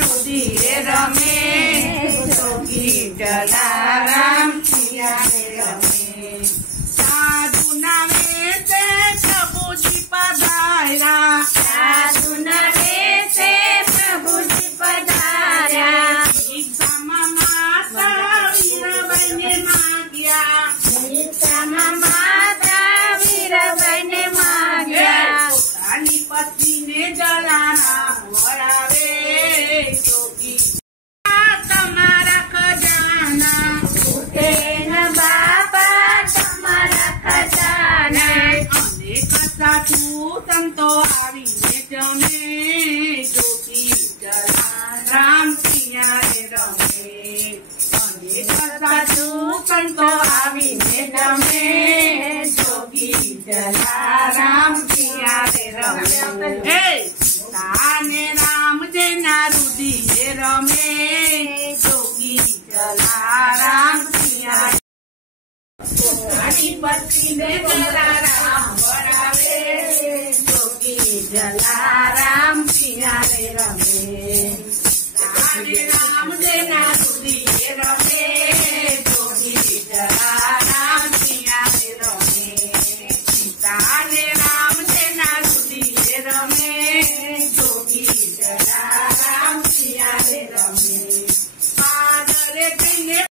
रुधिरे रमे जोगी जलाराम पिया रे रमे। साधु नामे से प्रभु जी पधारा, साधु नामे से प्रभु जी पधारा। माता वीरबाई ने मांगिया, माता वीरबाई ने मांगिया। पोतानी पत्नी ने जलाराम वरावे जोगी तमारा खजाना उठे न बापा तमारा खजाना। अनेक साधु संतो आવીને જમે જોગી જલારામ पिया रे रमे। अनेक साधु संतो आવીને જમે जोगी जलाराम पिया रे रमे। ताने राम जेना रुधिरे रमे जोगी जलाराम पिया पोतानी पत्नी ने जलाराम वरावे जोगी जलाराम पिया रे रमे। ताने राम जेना रुधिरे रमे